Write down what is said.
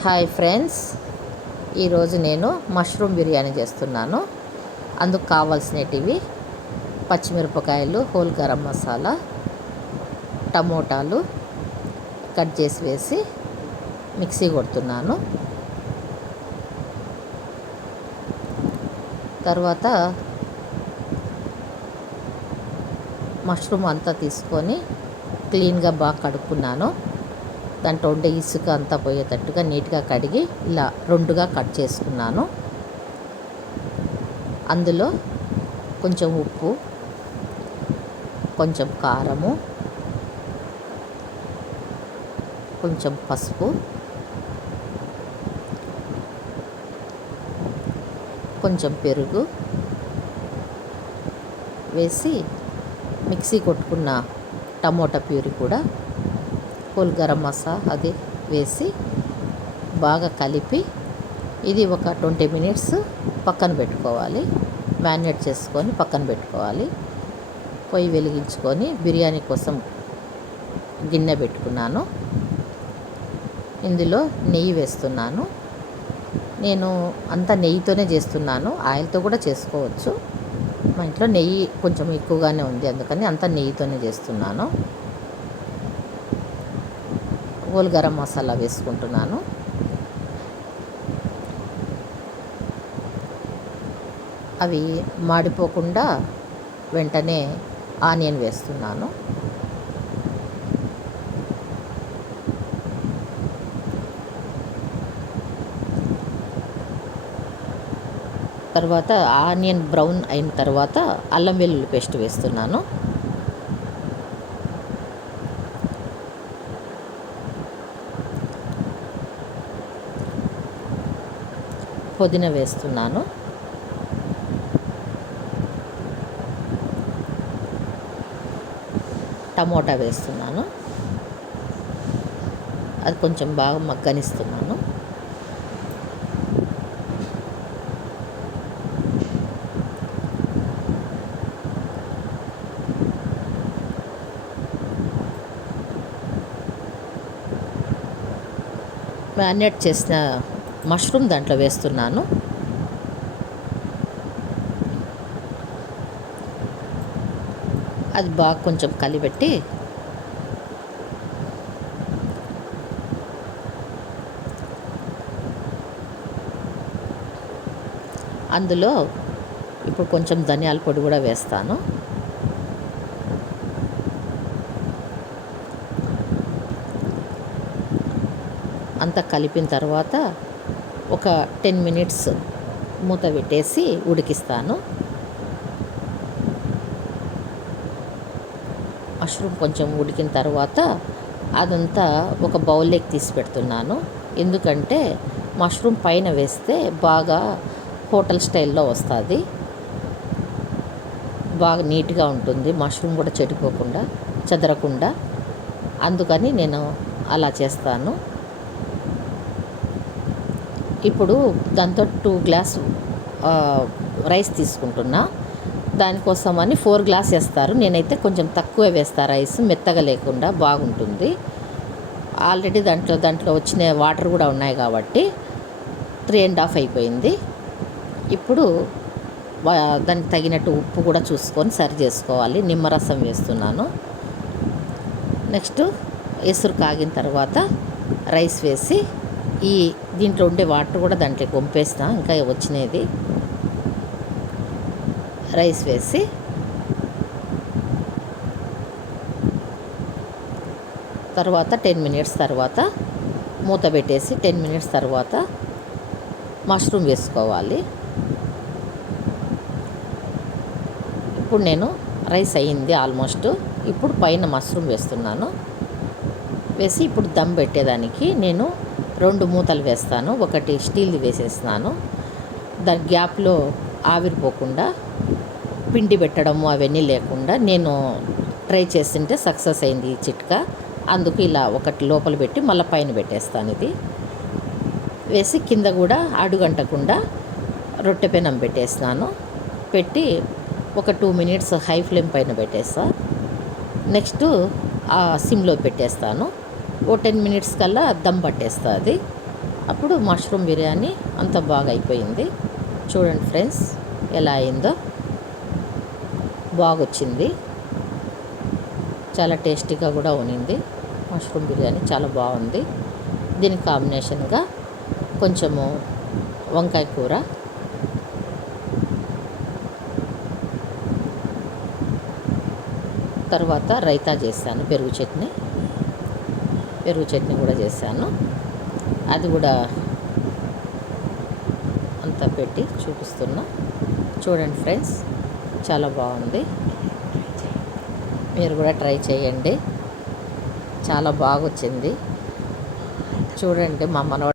Hi friends, ఈరోజు నేను mushroom biryani చేస్తున్నాను. అందుకు కావాల్సినవి పచ్చిమిరపకాయలు, హోల్ గరం మసాలా, టమోటాలు కట్ చేసి వేసి మిక్సీ కొడుతున్నాను. తర్వాత మష్రూమ్ అంతా తీసుకొని క్లీన్గా బాగా కడుక్కున్నాను. దాంట్లో ఉండే ఇసుక అంతా పోయేటట్టుగా నీట్గా కడిగి ఇలా రెండుగా కట్ చేసుకున్నాను. అందులో కొంచెం ఉప్పు, కొంచెం కారము, కొంచెం పసుపు, కొంచెం పెరుగు వేసి మిక్సీ కొట్టుకున్న టమోటా ప్యూరీ కూడా, హోల్ గరం మసాలా అది వేసి బాగా కలిపి ఇది ఒక 20 మినిట్స్ పక్కన పెట్టుకోవాలి. మ్యారినేట్ చేసుకొని పక్కన పెట్టుకోవాలి. పొయ్యి వెలిగించుకొని బిర్యానీ కోసం గిన్నె పెట్టుకున్నాను. ఇందులో నెయ్యి వేస్తున్నాను. నేను అంతా నెయ్యితోనే చేస్తున్నాను. ఆయిల్తో కూడా చేసుకోవచ్చు. మా ఇంట్లో నెయ్యి కొంచెం ఎక్కువగానే ఉంది, అందుకని అంతా నెయ్యితోనే చేస్తున్నాను. హోల్ గరం మసాలా వేసుకుంటున్నాను. అవి మాడిపోకుండా వెంటనే ఆనియన్ వేస్తున్నాను. తర్వాత ఆనియన్ బ్రౌన్ అయిన తర్వాత అల్లం వెల్లుల్లి పేస్ట్ వేస్తున్నాను. పుదీనా వేస్తున్నాను. టమోటా వేస్తున్నాను. అది కొంచెం బాగా మగ్గనిస్తున్నాను. మ్యారినేట్ చేసిన మష్రూమ్ దాంట్లో వేస్తున్నాను. అది బాగా కొంచెం కలిపెట్టి అందులో ఇప్పుడు కొంచెం ధనియాల పొడి కూడా వేస్తాను. అంతా కలిపిన తర్వాత ఒక 10 మినిట్స్ మూత పెట్టేసి ఉడికిస్తాను. మష్రూమ్ కొంచెం ఉడికిన తర్వాత అదంతా ఒక బౌల్లోకి తీసి పెడుతున్నాను. ఎందుకంటే మష్రూమ్ పైన వేస్తే బాగా హోటల్ స్టైల్లో వస్తుంది, బాగా నీట్గా ఉంటుంది. మష్రూమ్ కూడా చెడిపోకుండా, చెదరకుండా, అందుకని నేను అలా చేస్తాను. ఇప్పుడు దాంతో 2 గ్లాసు రైస్ తీసుకుంటున్నా. దానికోసమని 4 గ్లాస్ వేస్తారు. నేనైతే కొంచెం తక్కువ వేస్తా. రైస్ మెత్తగా లేకుండా బాగుంటుంది. ఆల్రెడీ దాంట్లో వచ్చిన వాటర్ కూడా ఉన్నాయి కాబట్టి 3.5 అయిపోయింది. ఇప్పుడు దానికి తగినట్టు ఉప్పు కూడా చూసుకొని సరి చేసుకోవాలి. నిమ్మరసం వేస్తున్నాను. నెక్స్ట్ ఎసురు కాగిన తర్వాత రైస్ వేసి దీంట్లో ఉండే వాటర్ కూడా దాంట్లోకి వంపేసిన, ఇంకా వచ్చినది రైస్ వేసి తర్వాత 10 మినిట్స్ తర్వాత మూత పెట్టేసి 10 మినిట్స్ తర్వాత మష్రూమ్ వేసుకోవాలి. ఇప్పుడు నేను రైస్ అయ్యింది ఆల్మోస్ట్. ఇప్పుడు పైన మష్రూమ్ వేస్తున్నాను. వేసి ఇప్పుడు దమ్ పెట్టేదానికి నేను 2 మూతలు వేస్తాను. ఒకటి స్టీల్ది వేసేస్తున్నాను. దాని గ్యాప్లో ఆవిరిపోకుండా పిండి పెట్టడము అవన్నీ లేకుండా నేను ట్రై చేస్తుంటే సక్సెస్ అయింది ఈ చిట్కా. అందుకు ఇలా ఒకటి లోపల పెట్టి మళ్ళీ పైన పెట్టేస్తాను. ఇది వేసి కింద కూడా అడుగంటకుండా రొట్టె పెనం పెట్టేస్తున్నాను. పెట్టి ఒక 2 మినిట్స్ హై ఫ్లేమ్ పైన పెట్టేస్తా. నెక్స్ట్ సిమ్లో పెట్టేస్తాను. ఓ 10 మినిట్స్ కల్లా దమ్ పట్టేస్తుంది. అప్పుడు మష్రూమ్ బిర్యానీ అంత బాగా అయిపోయింది. చూడండి ఫ్రెండ్స్ ఎలా అయిందో, బాగొచ్చింది. చాలా టేస్టీగా కూడా ఉన్నింది. మష్రూమ్ బిర్యానీ చాలా బాగుంది. దీనికి కాంబినేషన్గా కొంచెము వంకాయ కూర, తర్వాత రైతా చేశాను, పెరుగు చట్నీ కూడా చేశాను. అది కూడా అంతా పెట్టి చూపిస్తున్నా. చూడండి ఫ్రెండ్స్ చాలా బాగుంది. మీరు కూడా ట్రై చేయండి, చాలా బాగా వచ్చింది. చూడండి మా మనవడు